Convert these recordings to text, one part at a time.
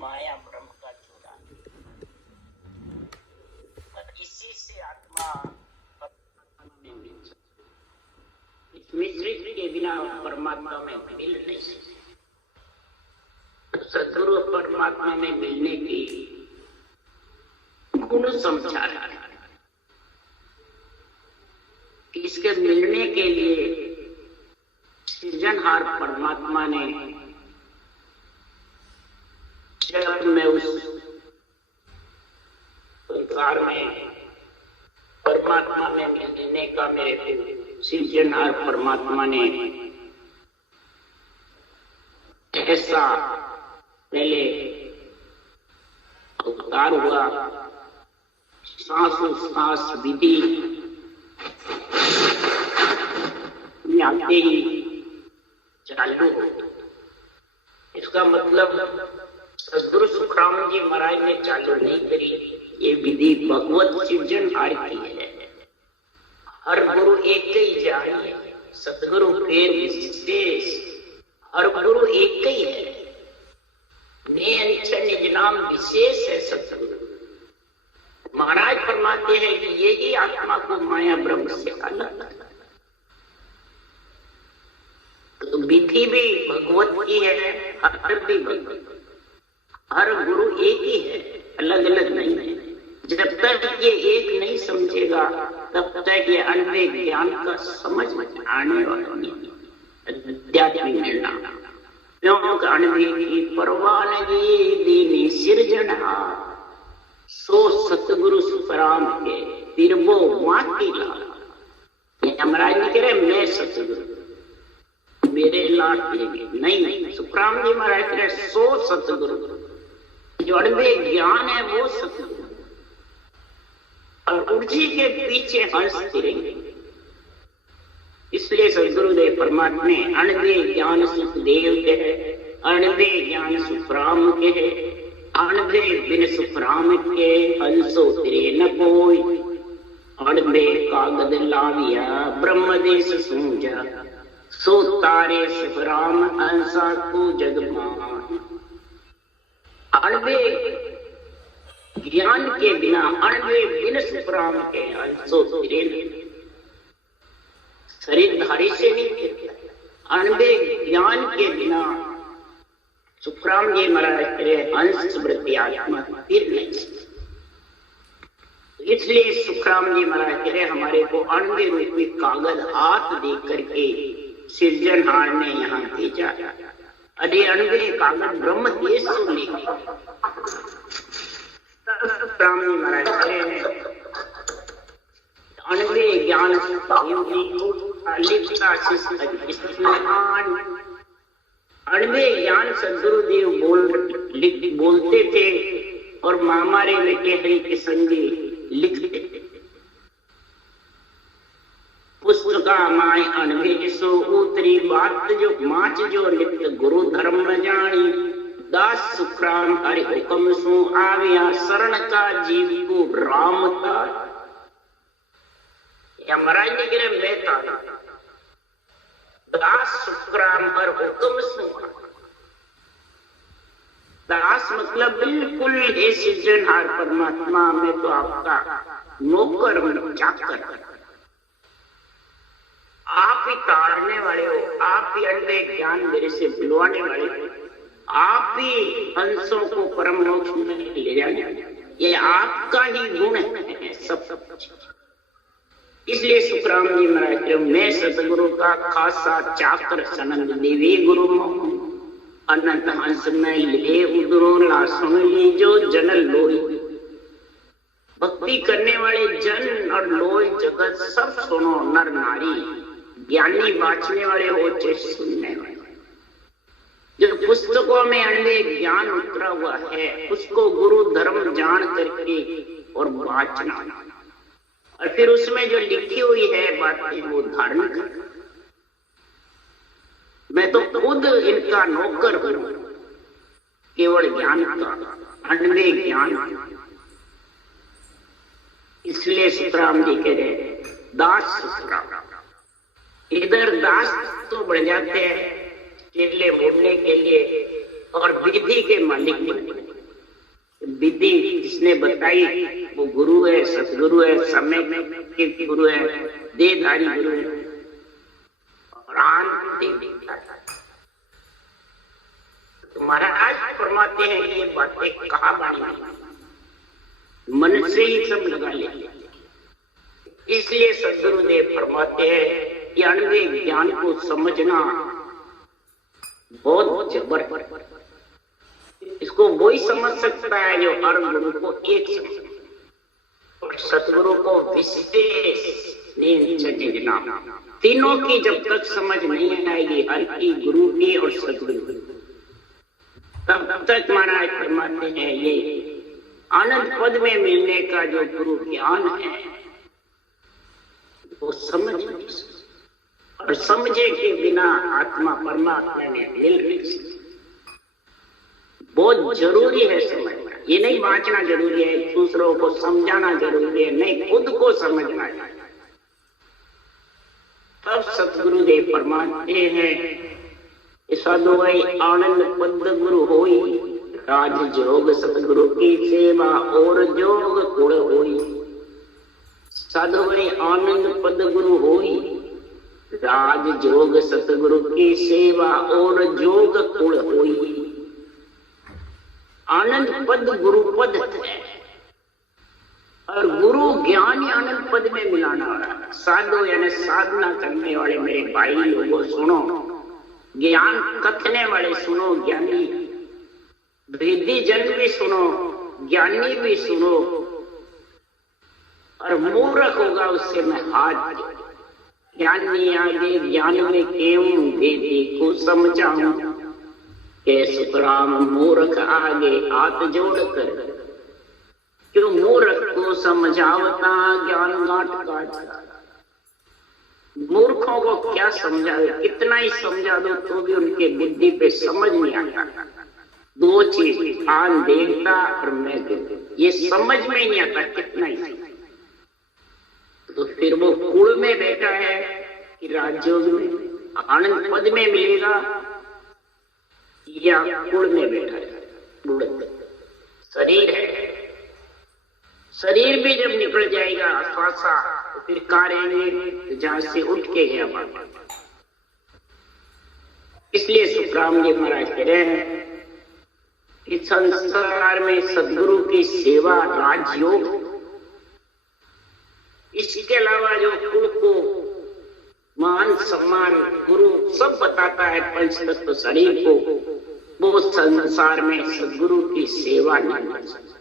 माया ब्रह्म का जोड़ा, और इसी से आत्मा मिश्रित के बिना परमात्मा में मिल नहीं सकती। सद्गुरु परमात्मा में मिलने की गुण समझा रहा है। इसके मिलने के लिए सृजनहार परमात्मा ने जब मैं उस संसार में परमात्मा में मिलने का मेरे सृजनहार परमात्मा ने ऐसा पहले अवतार हुआ, सांसों सांस विधि आते ही चालू हो। इसका मतलब सद्गुरु सुखराम जी महाराज ने चालू नहीं करी, ये विधि भगवत सृजनहार की है। हर गुरु एक ही जानी है, सतगुरु फिर विशेष, हर गुरु एक ही है। निज नाम विशेष है सतगुरु। महाराज फरमाते हैं कि ये ही आत्मा को माया ब्रह्म से अलग करता है। तो विधि भी भगवत की है, हर भी भगवत, हर गुरु एक ही है, अलग अलग नहीं है। जब तक ये एक नहीं समझेगा तब तक ये अनवे ज्ञान का समझ आने वाला नहीं। अध्यात्मिक निर्णय क्योंकि अनवे की परवानगी दीनी सिरजना, सो सतगुरु सुखराम के तिरबो माटी लाल। यमराज ने कह रहे मैं सतगुरु, मेरे लाट नहीं। सुखराम जी महाराज कह रहे सो सतगुरु, जो अनवे ज्ञान है वो सतगुरु, और उसी के पीछे हंस फिरेंगे। इसलिए सदगुरुदेव परमात्मा ने अणवे ज्ञान सुखदेव के है, अणवे ज्ञान सुखराम के है, अणवे बिन सुखराम के हंसो तिरे न कोई। अणवे कागद लाविया ब्रह्मदेश सूझा, सो तारे सुखराम हंसा को जगमान। अणवे ज्ञान के बिना, अणवे बिन सुखराम के हंसो तिरे न, शरीरधारी से नहीं गिरता। अणवे ज्ञान के बिना सुखराम जी महाराज करे हंस वृत्ति आत्मा गिर नहीं सकती। इसलिए सुखराम जी महाराज करे हमारे को अणवे रूपी कागज हाथ दे करके सृजनहार ने यहाँ भेजा। अरे अणवे कागज ब्रह्म देश से लेके सुखराम जी महाराज करे अणवे ज्ञान अणवे ज्ञान सदगुरुदेव बोलते थे और मामारे बेटे हरि किशन जी लिखते थे। पुस्तका माय अणवे सो उतरी बात जो माच जो लिख गुरु धर्म न जानी। दास सुखराम हरि हुक्म सो आविया शरण का जीव को राम था। या महाराज ने कह मैं तारा दास सुखराम हर हुक्म सुना। दास मतलब बिल्कुल हे सृजनहार परमात्मा, मैं तो आपका नौकर हूं, चाकर। आप ही तारने वाले हो, आप ही अनवे ज्ञान मेरे से बुलवाने वाले हो, आप ही हंसों को परम मोक्ष में ले जाने, ये आपका ही गुण है सब। इसलिए सुखराम जी महाराज मैं सतगुरु का खासा चाकर सनंद देवी गुरु अनंत हंस में ले उदरो ला सुन ली जो जन लोई। भक्ति करने वाले जन और लोई जगत सब सुनो, नर नारी ज्ञानी बांचने वाले हो चाहे सुनने वाले। जो पुस्तकों में अनवे ज्ञान उतरा हुआ है उसको गुरु धर्म जान करके और बांचना, और फिर उसमें जो लिखी हुई है बातें वो धारण कर। मैं तो खुद इनका नौकर हूं, केवल ज्ञान का, अनवे ज्ञान। इसलिए सुखराम जी कह रहे दास सुखराम। इधर दास तो बढ़ जाते हैं चेले बोलने के लिए और विधि के मालिक बनने। विधि जिसने बताई वो गुरु है, सतगुरु है, समय के गुरु है, देहधारी गुरु है, प्राण दे देता है। तो महाराज फरमाते हैं ये बातें कहा बानी मन से ही सब लगा ले। इसलिए सदगुरुदेव फरमाते हैं कि अणुवे ज्ञान को समझना बहुत जबरदस्त। इसको वही समझ सकता है जो हर गुरु को एक समझ, और सतगुरु को विशेष समझना। तीनों की जब तक समझ नहीं आएगी, हर की, गुरु की और सतगुरु की, तब तक महाराज फरमाते हैं ये आनंद पद में मिलने का जो गुरु ज्ञान है वो समझ नहीं सकता, और समझे के बिना आत्मा परमात्मा में मिल नहीं सकती। बहुत जरूरी है समझना। ये नहीं बांटना जरूरी है, दूसरों को समझाना जरूरी है, नहीं, खुद को समझना है। तब सतगुरुदेव फरमाते हैं साधु भाई आनंद पद गुरु होई, राज जोग सतगुरु की सेवा और जोग कुल होई। साधु भाई आनंद पद गुरु होई, राज जोग सतगुरु की सेवा और जोग कुल होई। आनंद पद गुरु पद है, और गुरु ज्ञान ही आनंद पद में मिलाना हो रहा है। साधु यानी साधना करने वाले मेरे भाई लोगों सुनो, ज्ञान कथने वाले सुनो, ज्ञानी वेदी जन भी सुनो, ज्ञानी भी सुनो, और मूर्ख होगा उससे मैं हाथ जोड़। ज्ञानी आगे ज्ञान में केवं वेदी को समझाऊं, के सुतराम मूर्ख आगे हाथ जोड़कर, क्यों मूर्ख को समझावता ज्ञान गांठ काटता। मूर्खों को क्या समझावे, कितना ही समझा दो तो भी उनके बुद्धि पे समझ नहीं आता। दो चीज, आन देवता और मैं देवता, ये समझ में ही नहीं आता कितना ही। तो फिर वो कुल में बैठा है कि राजयोग में आनंद पद में मिलेगा, या कुल में बैठा है। शरीर है, शरीर भी जब निकल जाएगा श्वासा तो फिर करेंगे जहां से उठ के गया बाबा। इसलिए सुखराम जी महाराज कह रहे हैं कि संसार में सदगुरु की सेवा राजयोग, इसके अलावा जो कुल को मान सम्मान गुरु सब बताता है पंच तत्व शरीर को, वो संसार में सदगुरु की सेवा नहीं कर सकता,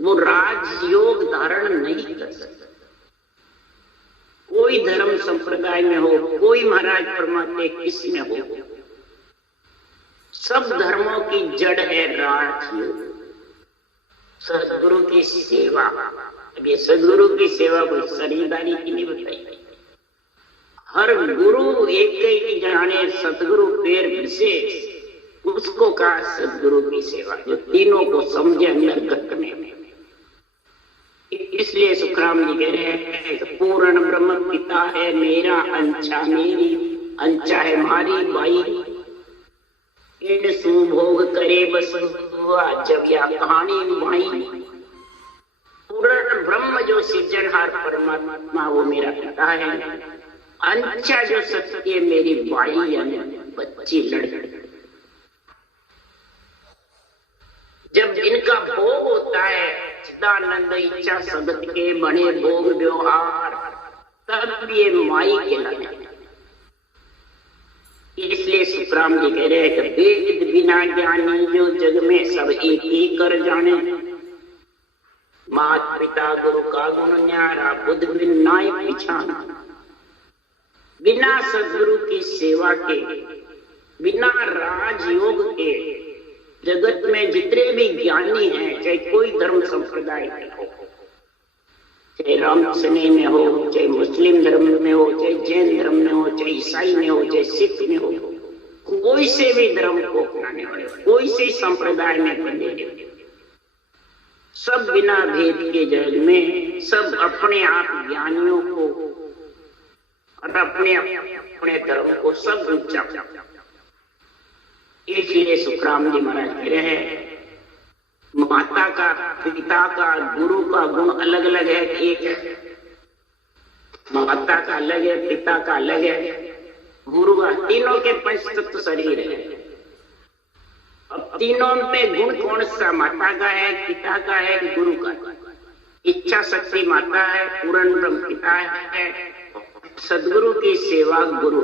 वो राजयोग धारण नहीं कर सकता। कोई धर्म संप्रदाय में हो, कोई महाराज परमात्मा किसी में हो, सब धर्मों की जड़ है राजयोग, सदगुरु की सेवा। अब ये सदगुरु की सेवा कोई शरीरदारी की नहीं बताई। हर गुरु एक ही जाने, सतगुरु पेर विशेष, उसको कहा सदगुरु की सेवा, जो तीनों को समझे अंदर गत में। इसलिए सुखराम जी कह रहे हैं पूर्ण ब्रह्म पिता है मेरा, अंचा मेरी, अंचा है मारी बाई, इन सुभोग करे बस हुआ जब या कहानी माई। पूर्ण ब्रह्म जो सृजनहार परमात्मा वो मेरा पिता है, अंचा जो सत्य मेरी बाई यानी बच्ची लड़की। जब इनका भोग होता है चिदानंद इच्छा सगत के बने भोग व्यवहार, तब ये माई कहलाता है। इसलिए सुखराम जी कह रहे हैं कि वेद बिना ज्ञानी जो जग में सब एक ही कर जाने, मात पिता गुरु का गुण न्यारा, बुद्ध बिन नाय पिछाना। बिना सदगुरु की सेवा के, बिना राजयोग के जगत में जितने भी ज्ञानी हैं, चाहे कोई धर्म संप्रदाय में हो, चाहे राम सने में हो, चाहे मुस्लिम धर्म में हो, चाहे जैन धर्म में हो, चाहे ईसाई में हो, चाहे सिख में हो, कोई से भी धर्म को अपनाने वाले, कोई से संप्रदाय में बने, सब बिना भेद के जग में सब अपने आप ज्ञानियों को और अपने धर्म को सब ऊंचा। इसलिए सुखराम जी महाराज कह रहे हैं का, पिता का, गुरु का गुण अलग अलग है। एक है माता का अलग है, पिता का अलग है, गुरु का, तीनों के पंच तत्व शरीर है। अब तीनों में गुण कौन सा, माता का है, पिता का है, गुरु का? इच्छा शक्ति माता है, पूर्ण ब्रह्म पिता है, सदगुरु की सेवा गुरु।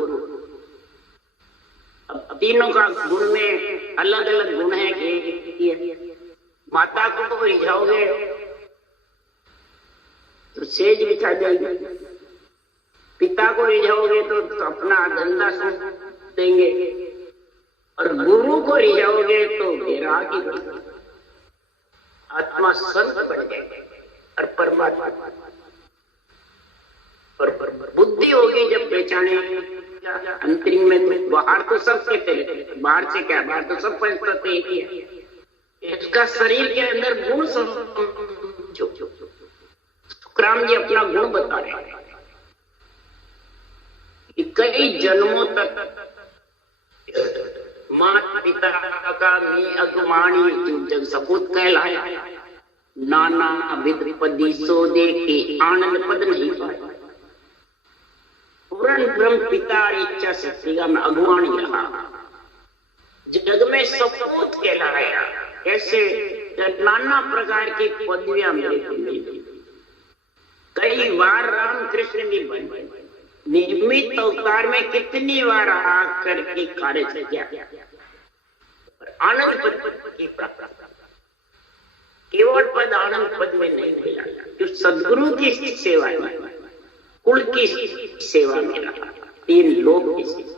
अब तीनों का गुण में अलग अलग गुण है कि माता को रिझाओगे तो सेज बिछा जाएगी, पिता को रिझाओगे तो अपना धंधा सुन देंगे, और गुरु को रिझाओगे तो वैरागी बन जाएगी, आत्मा संत बन जाएगी और परमात्मा। और बुद्धि होगी जब पहचाने अंतरिंग में, तो बाहर तो सब कहते हैं, बाहर से क्या, बाहर तो सब पंचतत्व एक ही है। इसका शरीर के अंदर गुण समझो। सुखराम जी अपना गुण बता रहे हैं कि कई जन्मों तक माता पिता का मैं अगुमानी जग सपूत कहलाया, नाना अभिद पदी सो देखे आनंद पद नहीं पाया। पूर्ण ब्रह्म पिता इच्छा शक्ति का मैं अगुवानी रहा, जग में सपूत कहलाया। ऐसे नाना प्रकार की पदवियां मेरे को मिली। कई बार राम कृष्ण भी बने, निर्मित अवतार में कितनी बार आकर के कार्य किया, आनंद पद की प्राप्ति। केवल पद आनंद पद में नहीं मिला, जो सदगुरु की सेवा में, कुल की सेवा में रहा, तीन लोग की सेवा।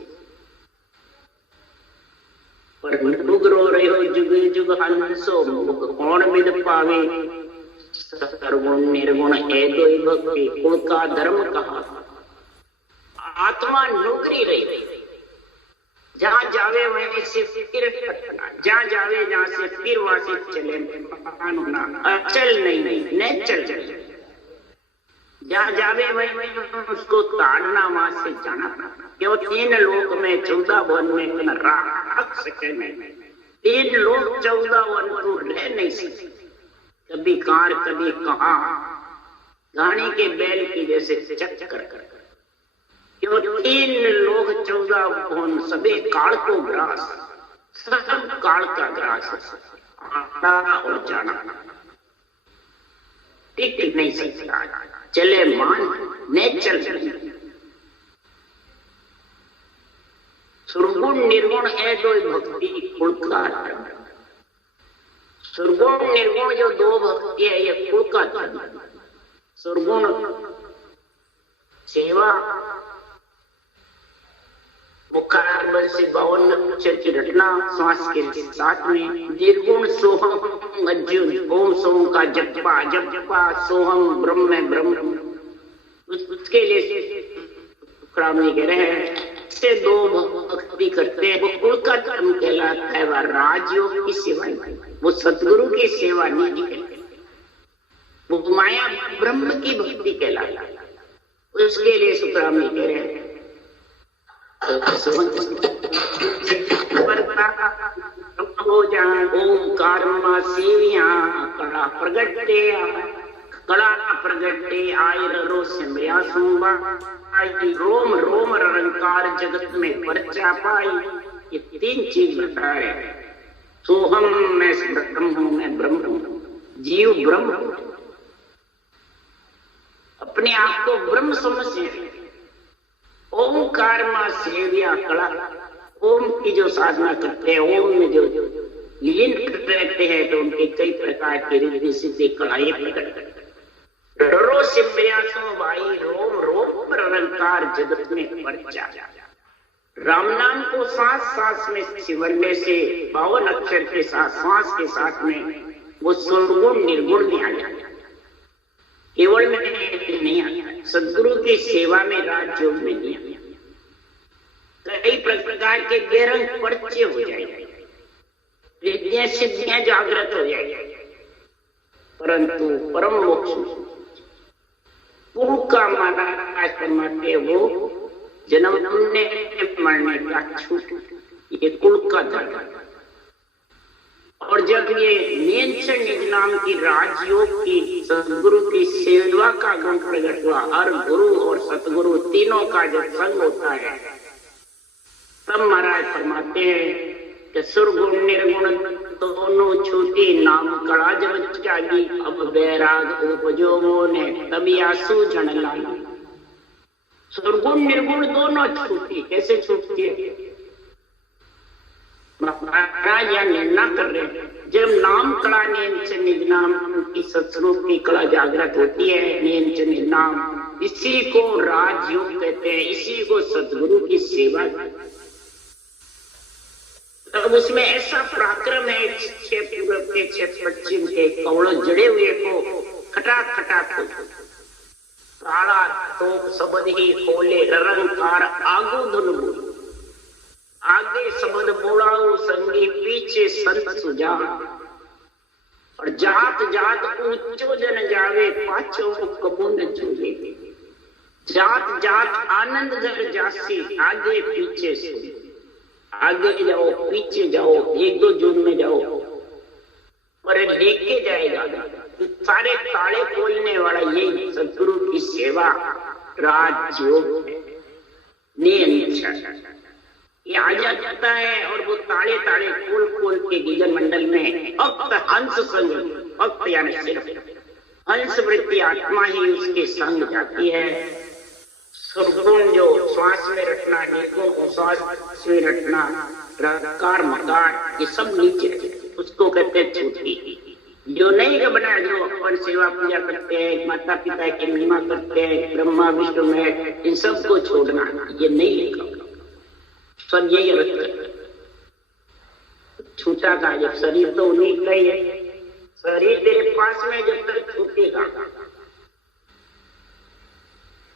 पर डूब रो रहे हो जुग जुग हंसो, मुख कौन विद पावे, सर्वगुण निर्गुण ऐदो भक्ति, कुल का धर्म कहा। आत्मा नौकरी रही, जहां जावे वहीं से फिर हटना, जहां जावे जहां से फिर वहां से चले, अचल नहीं न चल जाए, जहां जावे वहीं उसको ताड़ना, वहां से जाना। केवल तीन लोक में 14 वन में राख सके नहीं, तीन लोग 14 वन को रह नहीं सकते, कभी कार कभी कहां, गाड़ी के बैल की जैसे चक्कर कर। केवल तीन लोग 14 वन, सभी काल को ग्रास, सब काल का ग्रास, आना और जाना टिक नहीं सकता, चले मान न चल। सुरगुण निर्गुण है दो भक्ति कुल का धर्म। सुरगुण निर्गुण जो दो भक्ति है, ये कुल का धर्म। सुरगुण सेवा, मुखारबल से 52 अक्षर की रटना श्वास के साथ में। निर्गुण सोहम अज्जुन, ओम सोम का जपा, जपा सोहम ब्रह्म ब्रह्म। उसके लिए सुखराम कह रहे हैं, से दो भक्ति करते हैं, वो कुल का धर्म कहलाता है, वह राजयोग की सेवा, वो सतगुरु की सेवा नहीं कहलाती, वो माया ब्रह्म की भक्ति कहलाता है। उसके लिए सुखराम कह रहे हैं, हो जाए ओंकार मा सेविया, कड़ा प्रगटे, कड़ा प्रगटे आय रो सिमरिया सुंबा, रोम रोम रंकार जगत में परचा पाई। ये तीन चीज बता रहे हैं, सोहम मैं ब्रह्म हूं, मैं ब्रह्म हूं, जीव ब्रह्म हूं। अपने आप को ब्रह्म समझे। ओंकार मा सेविया कड़ा, ओम की जो साधना करते हैं, ओम में जो लीन रहते हैं, तो उनके कई प्रकार की रिद्धि सिद्धि कड़ाई प्रकट करते हैं। रो सिमरियासों भाई, रोम रोम रंकार जगत में परचा। राम नाम को सांस सांस में सिमरने से 52 अक्षर के साथ, सांस के साथ में वो सुरगुण निर्गुण में आ जाता, केवल में नहीं आता, सदगुरु की सेवा में राजयोग में नहीं आता। कई प्रकार के बेरंग परिचय हो जाएंगे, रिद्धियां सिद्धियां जागृत हो जाएंगी, परंतु परम मोक्ष का माना फरमाते वो जन्मने मरने का छूट, ये कुल का धर्म। और जब ये नियंत्रण निज नाम की राजयोग की सदगुरु की सेवा का गुण प्रकट हुआ, हर गुरु और सतगुरु तीनों का जब संग होता है, तब महाराज फरमाते हैं कि सुरगुण निर्गुण दोनों छूटी, नाम कड़ा जब जागी, अब बैराग उपजो मोने, तभी आंसू जन लागी। सुरगुण निर्गुण दोनों छूटी। कैसे छूटती है? महाराज यह निर्णय कर रहे हैं, जब नाम कला नियंत्रण निज नाम की सत्स्वरूप की कला जागृत होती है, नियंत्रण निज नाम, इसी को राजयोग कहते हैं, इसी को सतगुरु की सेवा। तब उसमें ऐसा पराक्रम है, 6 पूरब के 6 पश्चिम के कवड़ों जड़े हुए को खटाक खटाक काला तो शब्द ही खोले रंकार आगू धुन, आगे शब्द बोलाओ संगी, पीछे संत सुजा, और जात जात ऊंचो जन जावे, पाछो कबू न चूले, जात जात आनंद घर जासी, आगे पीछे सुन, आगे जाओ पीछे जाओ, 1-2 जून में जाओ, और लेके जाएगा। तो सारे ताले खोलने वाला यही सदगुरु की सेवा राजयोग नियंत्रण ये आ जाता है, और वो ताले ताले खोल खोल के गीजन मंडल में भक्त हंस संग, भक्त यानी सिर्फ हंस वृत्ति आत्मा ही उसके संग जाती है। सुरगुण जो श्वास में रखना, निर्गुण श्वास में रखना, रकार मकार, ये सब नीचे उसको कहते हैं छूटी। जो नहीं बना, जो अपन सेवा पूजा करते हैं, माता पिता की महिमा करते हैं, ब्रह्मा विष्णु में, इन सबको छोड़ना, ये नहीं लिखा। सब यही अर्थ है। छूटा का जब शरीर तो उन्हीं का ही है, शरीर तेरे पास में जब तक छूटेगा,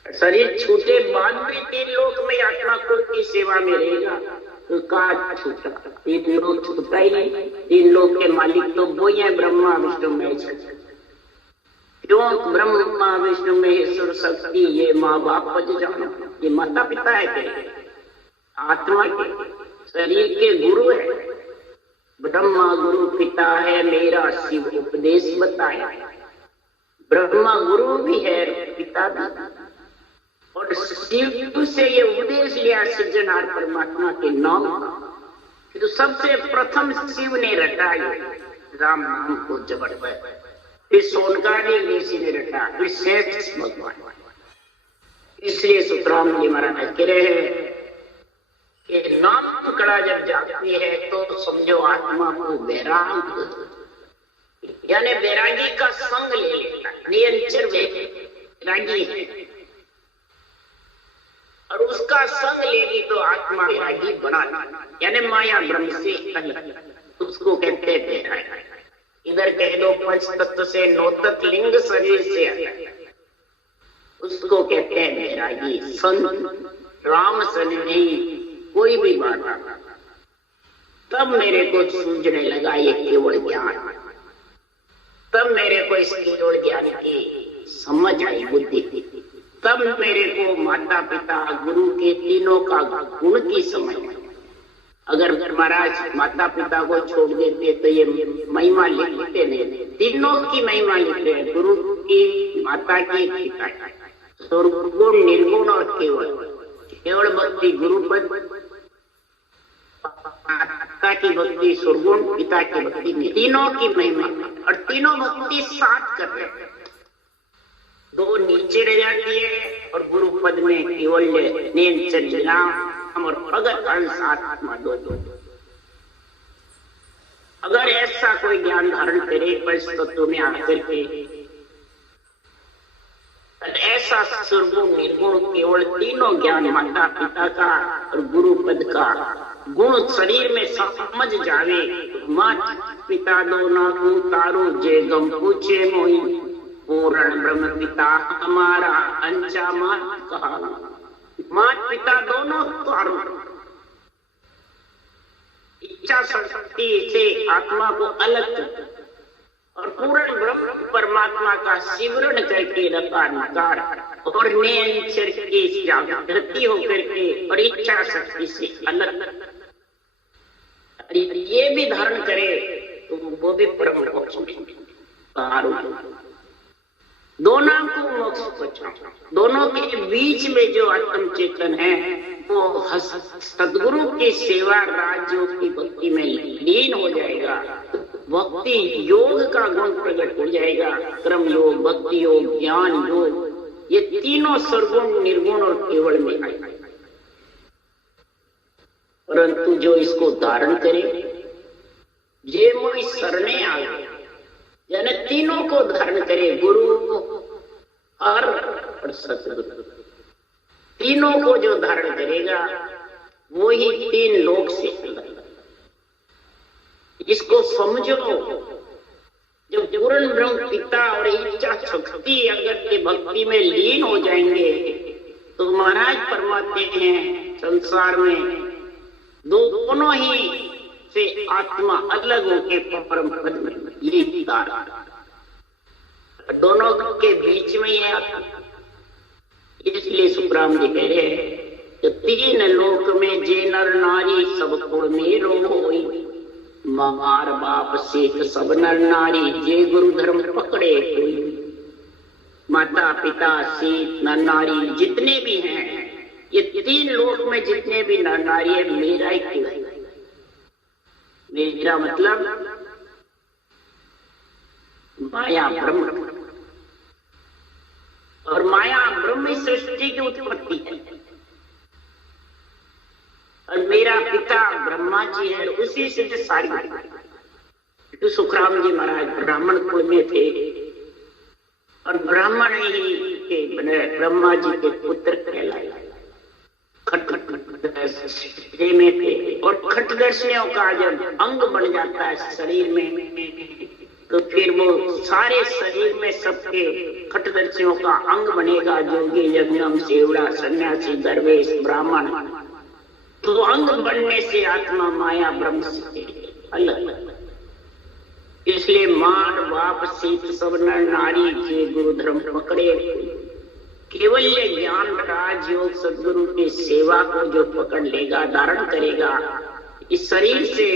शरीर छूटे बाद में 3 लोक में आत्मा कुल की सेवा में रहेगा, तो का छूटा? 3 लोक छूटा ही नहीं। 3 लोक के मालिक तो वो ही है, ब्रह्मा विष्णु महेश्वर। क्यों? ब्रह्मा विष्णु महेश्वर शक्ति, ये माँ बाप जानो, ये माता पिता है तेरे, आत्मा के शरीर के गुरु है। ब्रह्मा गुरु पिता है मेरा, शिव उपदेश बताया। ब्रह्मा गुरु भी है, पिता भी, और शिव से ये उपदेश लिया सृजनहार परमात्मा के नाम का। तो सबसे प्रथम शिव ने रटा राम नाम को जबरदस्त, फिर सोनकाली ऋषि ने रटा, फिर शेष भगवान। इसलिए सुतराम जी महाराज कह रहे हैं कि नाम कड़ा जब जाती है तो समझो आत्मा को वैराग, यानी वैरागी का संग ले लेता, नियंत्रण वैरागी है, और उसका संग लेगी तो आत्मा वैरागी बना, यानी माया ब्रह्म से अलग, उसको कहते हैं वैरागी। इधर कह दो पंच तत्व से नौतक लिंग शरीर से अलग, उसको कहते हैं वैरागी। संत राम सन नहीं कोई भी बात, तब मेरे को सूझने लगा ये केवल ज्ञान, तब मेरे को इस केवल ज्ञान की समझ आई, बुद्धि, तब मेरे को माता पिता गुरु के तीनों का गुण की समझ। अगर महाराज माता पिता को छोड़ देते तो ये महिमा लिखते नहीं, तीनों की महिमा लिखते हैं, गुरु की, माता की, पिता की, सुरगुण निर्गुण और केवल। केवल भक्ति गुरुपद, माता की भक्ति सुरगुण, पिता की भक्ति, तीनों की महिमा, और तीनों भक्ति साथ कर रहे हैं। 2 नीचे रह जाती है, और गुरु पद में केवल नियंत्रण नाम और भगत अंश आत्मा 2। अगर ऐसा कोई ज्ञान धारण करे पंच तत्वों में आकर के, ऐसा सुरगुण निर्गुण केवल तीनों ज्ञान माता पिता का और गुरु पद का गुण शरीर में समझ जावे, माता पिता दोनों को तारो जे गम पूछे मोई, पूर्ण ब्रह्म पिता हमारा अंचा मात कहा। माता पिता दोनों तारो, इच्छा शक्ति से आत्मा को अलग और पूर्ण ब्रह्म परमात्मा का सिमरन करके रखा नकार, और नियंत्रण की जागृति होकर के और इच्छा शक्ति से अलग, ये भी धारण करे तो वो भी परम मोक्ष में पार हो। दोनों को मोक्ष पहुंचाओ। दोनों के बीच में जो आत्म चेतन है वो सदगुरु की सेवा राजयोग की भक्ति में लीन हो जाएगा। भक्ति योग का गुण प्रकट हो जाएगा। कर्म योग, भक्ति योग, ज्ञान योग, ये तीनों सर्वगुण, निर्गुण और केवल में आएगा। परंतु जो इसको धारण करे, जे मोई शरणे आए, यानी तीनों को धारण करे, गुरु और सतगुरु, तीनों को जो धारण करेगा वो ही तीन लोक से अलग। इसको समझो, जो पूर्ण ब्रह्म पिता और इच्छा शक्ति अगर के भक्ति में लीन हो जाएंगे तो महाराज फरमाते हैं संसार में दोनों ही से आत्मा अलग होके परम पद में ये तारा, दोनों के बीच में ये आत्मा। इसलिए सुखराम जी कह रहे हैं कि तीन लोक में जे नर नारी सब कुल मेरो होई, मार बाप सेठ सब नर नारी जे गुरु धर्म पकड़े कोई। माता पिता सेठ नर नारी जितने भी हैं, ये तीन लोक में जितने भी नर नारी है मेरा ही कुल है। मेरा मतलब माया ब्रह्म, और माया ब्रह्म सृष्टि की उत्पत्ति है। और मेरा पिता ब्रह्मा जी है, उसी से सारी। तो सुखराम जी महाराज ब्राह्मण कुल में थे और ब्राह्मण ही के बने ब्रह्मा जी के पुत्र कहलाए। खटदर्शी में थे, और खटदर्शियों का जब अंग बन जाता है शरीर में तो फिर वो सारे शरीर में सबके खटदर्शियों का अंग बनेगा। जोगी, यज्ञम, सेवड़ा, सन्यासी, दरवेश, ब्राह्मण। तो अंग बनने से आत्मा माया ब्रह्म से अलग। इसलिए मान बाप सीत सब नर नारी जे गुरु धर्म पकड़े। केवल ये ज्ञान राजयोग सदगुरु की सेवा को जो पकड़ लेगा, धारण करेगा इस शरीर से,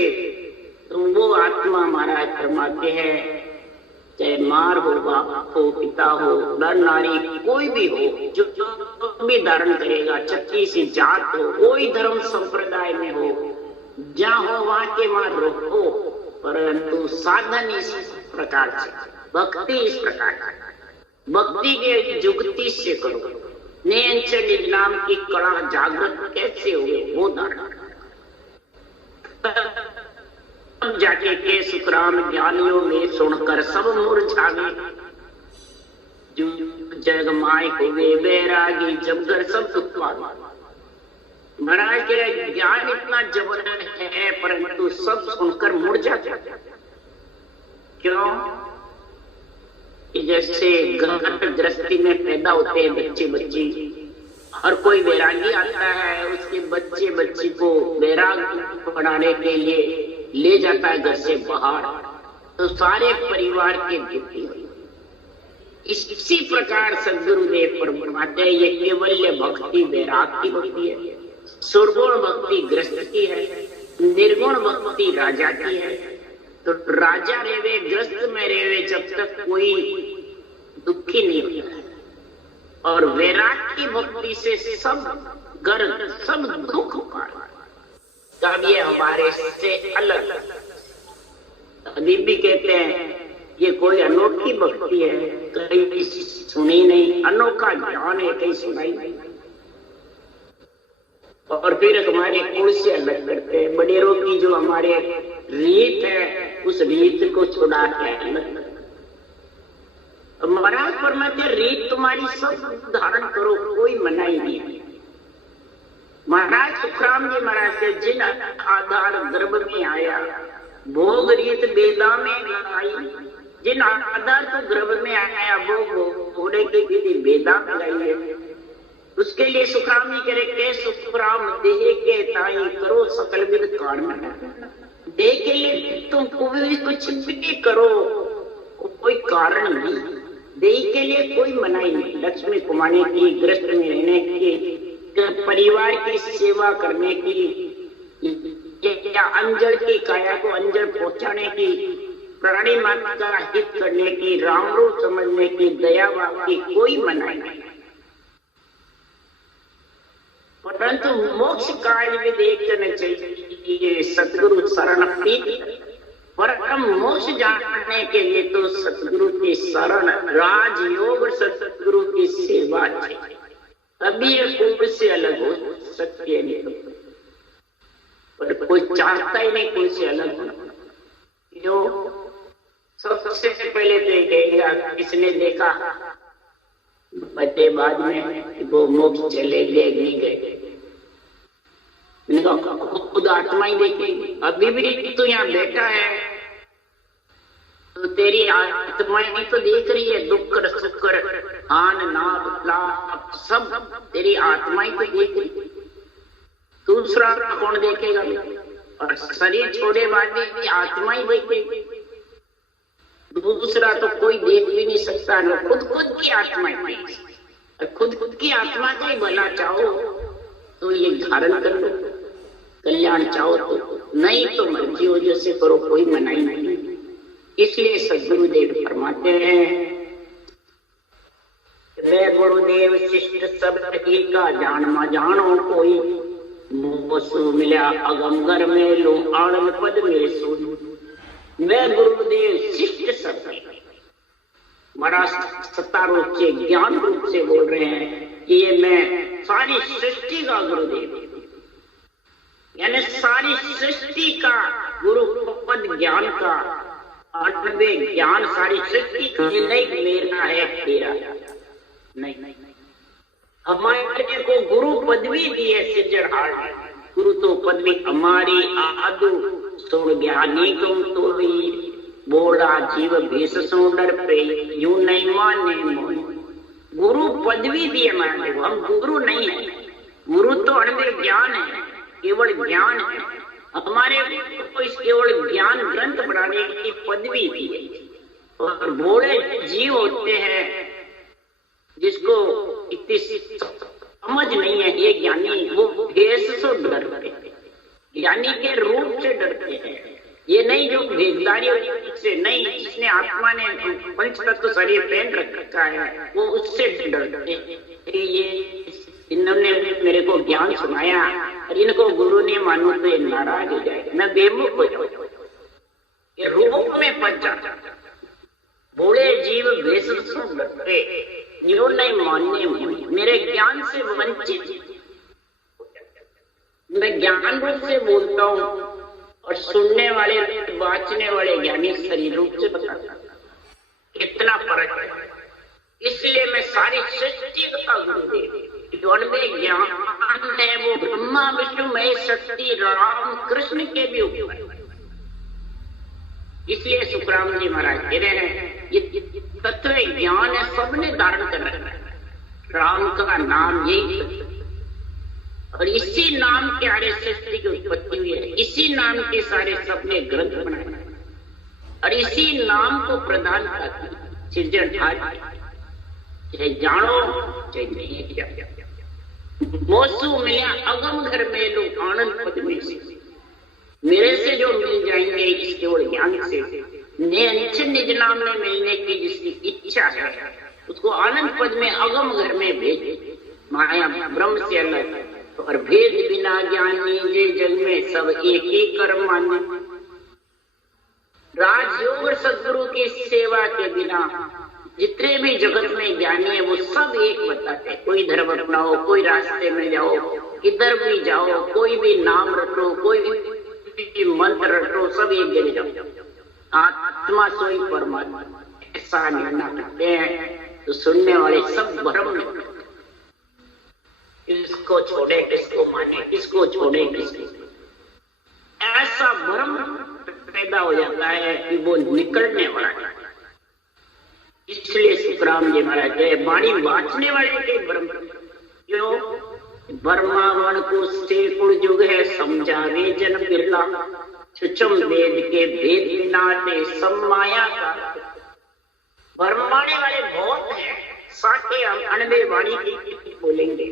तो वो आत्मा महाराज फरमाते हैं, चाहे मार हो, बाप हो, पिता हो, नर नारी कोई भी हो, जो भी धारण करेगा, छत्ती सी जात हो, कोई धर्म संप्रदाय में हो, जहाँ हो वहां के वहां रहो, परंतु साधन इस प्रकार से, भक्ति इस प्रकार से, भक्ति के जुगती से करो। नैनचल नाम की कला जागृत कैसे हुए वो धारण जाके के सुखराम ज्ञानियों में सुनकर सब मुरझावे। जो जग माय हुए बैरागी जब घर सब दुख पावे। महाराज के ज्ञान इतना जबरदस्त है परंतु सब सुनकर मुरझा जाते। क्यों? जैसे घर गृहस्थी में पैदा होते हैं बच्चे बच्ची, और कोई वैरागी आता है उसके बच्चे बच्ची को वैराग बनाने के लिए ले जाता है घर से बाहर, तो सारे परिवार की वृद्धि हुई। इसी प्रकार सदगुरुदेव फरमाते हैं ये केवल्य भक्ति वैराग की भक्ति है, सुरगुण भक्ति गृहस्थ की है, निर्गुण भक्ति राजा की है। तो राजा रेवे ग्रस्त में रेवे जब तक कोई दुखी नहीं होता है, और वैराग की भक्ति से सब गर्द सब दुख पार। तब ये हमारे से अलग। अभी भी कहते हैं ये कोई अनोखी भक्ति है, कहीं सुनी नहीं, अनोखा ज्ञान है, कहीं सुनाई नहीं। और फिर हमारे कुल से अलग करते हैं। बडेरों की जो हमारे रीत है उस रीत को छुड़ा के अलग। महाराज फरमाते रीत तुम्हारी सब धारण करो, कोई मनाही नहीं है। महाराज सुखराम जी महाराज से जिन आधार गर्भ में आया भोग रीत वेदा में लगाई, जिन आधार तो गर्भ में आया वो घोड़े की विधि वेदा में लगाई है। उसके लिए सुखराम जी करे के सुखराम देह के ताई करो सकल विद कारण। देह के लिए तुम कोई कुछ भी करो, कोई कारण नहीं। देह के लिए कोई मनाही नहीं। लक्ष्मी कमाने की, गृहस्थ में रहने की, परिवार की सेवा करने की, या अंजल की काया को अंजल पहुंचाने की, प्राणी मात्र का हित करने की, राम रूप समझने की, दया भाव की कोई मनाही नहीं। परंतु मोक्ष काल में देखना चाहिए सतगुरु शरण प्रीत। परम मोक्ष जानने के लिए तो सतगुरु की शरण, राजयोग सतगुरु की सेवा चाहिए, तभी ये कुल से अलग हो सकती है। नहीं पर कोई चाहता ही नहीं कुल से अलग होना। जो सबसे पहले देखेगा किसने देखा, बच्चे बाद में वो मोक्ष चले गए नहीं गए, खुद आत्मा ही देखेगी। अभी भी तू यहाँ बैठा है तो तेरी आत्मा ही तो देख रही है, दुख सुख हान नाप लाभ सब तेरी आत्मा ही तो देख रही है। दूसरा कौन देखेगा? और शरीर छोड़े बाद भी आत्मा ही देखेगी, दूसरा तो कोई देख भी नहीं सकता। न खुद की आत्मा ही, खुद की आत्मा का ही भला चाहो तो ये धारण कर लो, कल्याण चाहो तो, नहीं तो मर्जी हो जैसे करो, कोई मनाही नहीं। इसलिए सदगुरुदेव फरमाते हैं, वे गुरुदेव शिष्ट सब का जान मा जानो कोई, मोसु मिला अगंगर में लो आनंद पद में सो। वे गुरुदेव शिष्ट सब बड़ा सत्ता रूप से, ज्ञान रूप से बोल रहे हैं कि ये मैं सारी सृष्टि का गुरुदेव, यानी सारी सृष्टि का गुरु पद ज्ञान का अनवे ज्ञान, सारी सृष्टि नहीं मेरा है तेरा नहीं। हमारे को गुरु पदवी दी है सिरजहार, गुरु तो पदवी हमारी आदु सुन ज्ञानी तुम तो भी बोला जीव भीष सो डर पे यूं नहीं माने मोन। गुरु पदवी दी है हमारे को, हम गुरु नहीं है। गुरु तो अनवे ज्ञान है, केवल ज्ञान है। हमारे को इस केवल ज्ञान ग्रंथ बनाने की पदवी दी है। और भोले जीव होते हैं जिसको इतनी समझ नहीं है, ये ज्ञानी वो भेष से डरते हैं, ज्ञानी के रूप से डरते हैं। ये नहीं जो भेददारी से नहीं, जिसने आत्मा ने पंच तत्व शरीर पहन रखा है वो उससे डरते हैं। ये इन्होंने मेरे को ज्ञान सुनाया और इनको गुरु ने मानो तो ये नाराज हो जाए, मैं बेमुख हो जाऊं, ये रूप में फंस जाता। बूढ़े जीव भेष डरते, जो नहीं मानने मेरे ज्ञान से वंचित। मैं ज्ञान रूप से बोलता हूँ और सुनने वाले वाचने वाले ज्ञानी शरीर रूप से बताता, कितना फर्क है। इसलिए मैं सारी सृष्टि का गुरुदेव, जो अनवे ज्ञान है वो ब्रह्मा विष्णु महेश शक्ति राम कृष्ण के भी ऊपर। इसलिए सुखराम जी महाराज कह रहे हैं ये तत्व ज्ञान है, सबने धारण कर रखा है। राम का नाम यही, और इसी नाम के सारे सृष्टि की उत्पत्ति हुई है, इसी नाम के सारे सपने ग्रंथ बनाए और इसी नाम को प्रदान करती सिरजनहार, चाहे जानो चाहे नहीं। मोसू मिला अगम घर में लोग आनंद पद में से, मेरे से जो मिल जाएंगे इस केवल ज्ञान से, निज नाम में मिलने की जिसकी इच्छा है उसको आनंद पद में अगम घर में भेज। माया ब्रह्म से अलग और भेद बिना ज्ञानी जे जग में सब एक ही कर्म माने। राजयोग सदगुरु की सेवा के बिना जितने भी जगत में ज्ञानी है वो सब एक बताते हैं। कोई धर्म अपनाओ, कोई रास्ते में जाओ, किधर भी जाओ, कोई भी नाम रटो, कोई भी मंत्र रटो, सब एक जगह जाओ, आत्मा सोई परमात्मा, ऐसा निर्णय करते हैं। तो सुनने वाले सब भ्रम में, किसको छोड़े किसको माने, किसको छोड़े किसको, ऐसा भ्रम पैदा हो जाता है कि वो निकलने वाला है। इसलिए सुखराम जी महाराज वाणी वाचने वाले के भ्रम क्यों, ब्रह्मावण को से कुल युग है समझावे जन बिरला, सुचम वेद के भेद बिनाते सम्माया का। भरमाने वाले बहुत हैं, साथे हम अनबे वाणी की बोलेंगे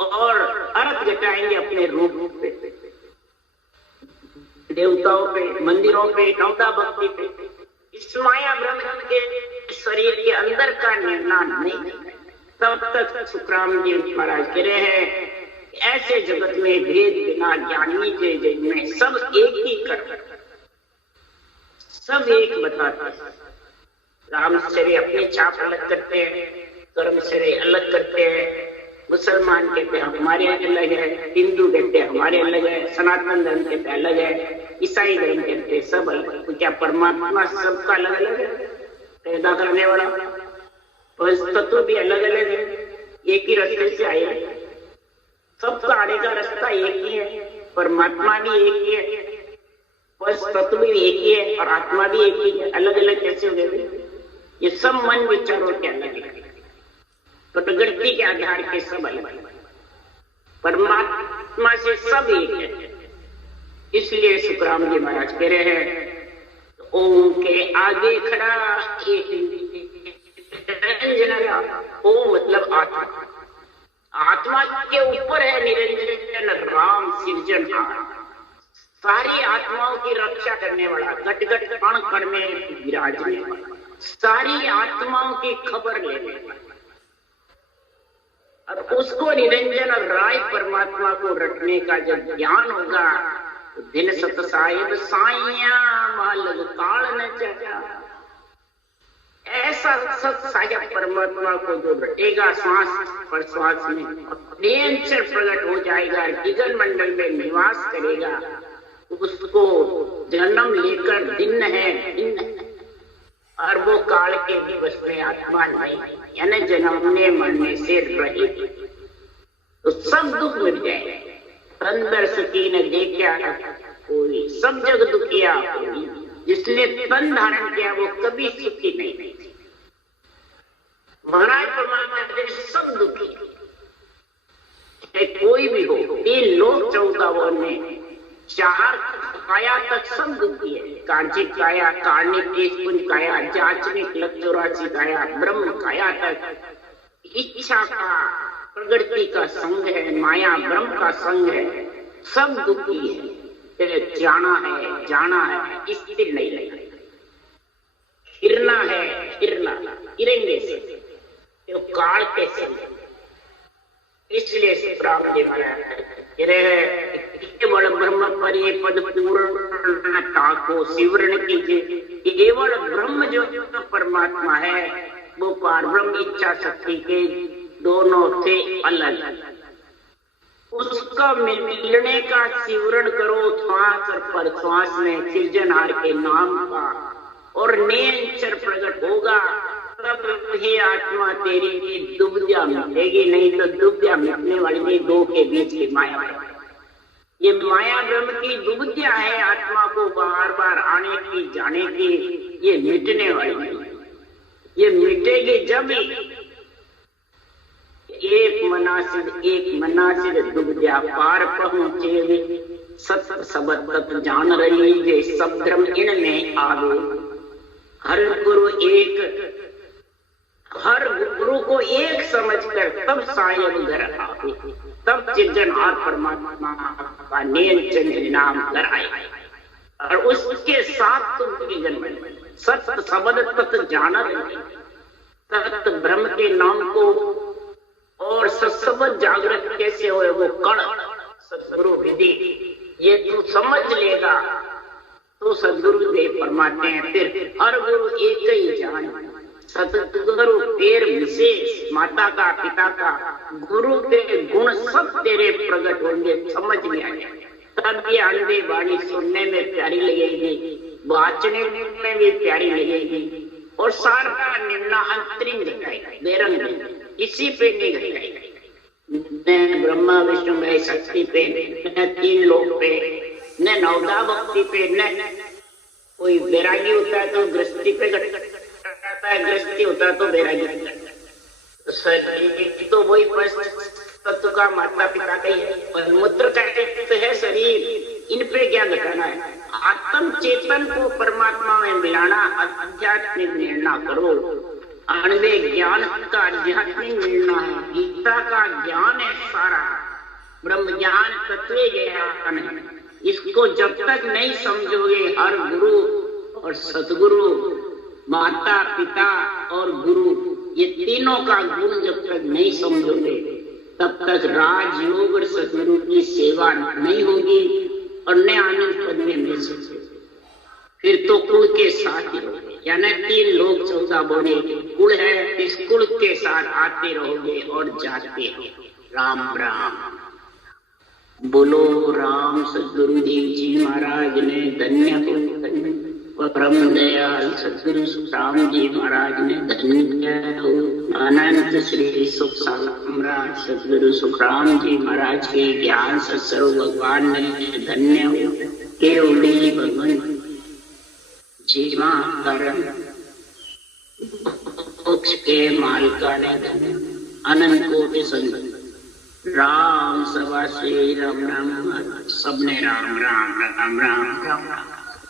और अर्थ घटाएंगे अपने रूप पे, देवताओं पे, मंदिरों पे, नवदा भक्ति पे, इस माया ब्रह्म के शरीर के अंदर का निर्माण नहीं, तब तक सुखराम जी महाराज कह रहे हैं ऐसे जगत में भेद बिना ज्ञानी के जिनमें सब एक ही कर, सब एक बताते। रामचर्य अपनी छाप अलग करते हैं, कर्मचर्य अलग करते हैं। मुसलमान कहते हैं हमारे अलग है, हिंदू कहते हैं हमारे अलग है, सनातन धर्म कहते हैं अलग है, ईसाई धर्म कहते हैं सब अलग। तो क्या परमात्मा सबका अलग अलग है पैदा करने वाला? तत्व भी अलग अलग है, एक ही रास्ते से आए हैं, सबका आने का रास्ता एक ही है, परमात्मा भी एक ही है, तत्व भी एक ही है और आत्मा भी एक ही है। अलग अलग कैसे हो गए? ये सब मन विचारों के अलग है, प्रकृति के आधार के सब अलग, परमात्मा से सब एक है। इसलिए सुखराम जी महाराज कह रहे हैं ओम के आगे खड़ा एक निरंजन। ओम मतलब आत्मा, आत्मा के ऊपर है निरंजन राम सिरजनहार, सारी आत्माओं की रक्षा करने वाला, घट घट कण कण में विराजने वाला, सारी आत्माओं की खबर लेने वाला। और उसको निरंजन और राय परमात्मा को रटने का जब ज्ञान होगा तो दिन सत साहिब साइया मालग काल न चढ़ा। ऐसा सत साहिब परमात्मा को जो रटेगा श्वास पर श्वास में, निरंतर प्रकट हो जाएगा, जिगन मंडल में निवास करेगा, उसको जन्म लेकर दिन है और वो काल के दिवस में आत्मा नहीं, यानी जन्मने मरने से रहित, तो सब दुख मिट जाएगा। अंदर सुखी न देखा कोई, सब जग दुखिया कोई, जिसने तन धारण किया वो कभी सुखी नहीं। महाराज परमात्मा सब दुखी, कोई भी हो, 3 लोक 14 में 4 काया तक सब दुखी है। कार्जिक काया, कार्णिक पुंज काया, जाचनिक 84 काया, ब्रह्म काया तक इच्छा का प्रकृति का संग है, माया ब्रह्म का संग है, सब दुखी है। जाना है स्थिर नहीं रहेगा, हिरना है हिरना हिरेंगे से तो काल कैसे। इसलिए सुखराम जी महाराज केवल ब्रह्म परे पद पूर्णता को सिवरण कीजिए। केवल ब्रह्म जो परमात्मा है वो पार ब्रह्म इच्छा शक्ति के दोनों से अलग, उसका मिलने का सिवरण करो श्वास और परश्वास में सृजनहार के नाम का, और निरंतर प्रकट होगा, तब ही आत्मा तेरी दुविधा मिटेगी। नहीं तो दुविधा मिटने वाली 2 के बीच की माया है। ये माया ब्रह्म की दुविधा है, आत्मा को बार बार आने की जाने की, ये मिटने वाली नहीं। ये मिटेगी जब एक मनासिद दुविधा पार पहुंचे, सत सबद तत् जान रही जे सब धर्म इनमें आवे। हर गुरु को एक समझकर तब सायं घर आवे, तब सृजनहार परमात्मा का निरंजन नाम घर आए। और उसके साथ तुम जन्म सत्य शब्द तत् जाना, तत् ब्रह्म के नाम को और सत्सबद जागृत कैसे हो वो कण सदगुरु विधि, ये तू समझ लेगा तो सदगुरु देव परमात्मा है। फिर हर गुरु एक ही जान, सतगुरु तेर विशेष, माता का पिता का गुरु के गुण सब तेरे प्रकट होंगे, समझ में आएगा। तब ये अंधे वाणी सुनने में प्यारी लगेगी, वाचने में भी प्यारी लगेगी, और सारा निर्णय अंतरिंग घटाएगा, बेरंग इसी पे नहीं घटाएगा। न ब्रह्मा विष्णु में शक्ति पे, न 3 लोक पे, न नवदा भक्ति पे, न कोई बैरागी होता है तो गृहस्थी पे घटाता है, गृहस्थी होता है तो बैरागी तो वही तत्व का माता पिता का ही है, और मूत्र का तो है शरीर, इन पे क्या घटाना है। आत्म चेतन को परमात्मा में मिलाना, आध्यात्मिक निर्णय करो। अणवे ज्ञान का आध्यात्मिक मिलना है, गीता का ज्ञान है सारा, ब्रह्म ज्ञान तत्व ज्ञान है। इसको जब तक नहीं समझोगे, हर गुरु और सतगुरु माता पिता और गुरु, ये तीनों का गुण जब तक नहीं समझोगे तब तक राजयोग और सदगुरु की सेवा नहीं होगी और न आनंद पद में मिल सकते। फिर तो कुल के साथ ही रहोगे, यानी 3 लोग 14 बोने कुल है, इस कुल के साथ आते रहोगे और जाते रहोगे। राम राम बोलो। राम सदगुरु देव जी महाराज ने धन्य हो, परम दयाल सदगुरु सुखराम जी महाराज ने धन्य हो, अनंत श्री सुख सम्राट सदगुरु सुखराम जी महाराज के ज्ञान सत्सर्व भगवान ने धन्य हो, केवली भगवान जीवा करण मोक्ष के मालिका ने धन्य, अनंत कोटि संत राम सभा श्री राम राम, सबने राम राम राम राम राम राम।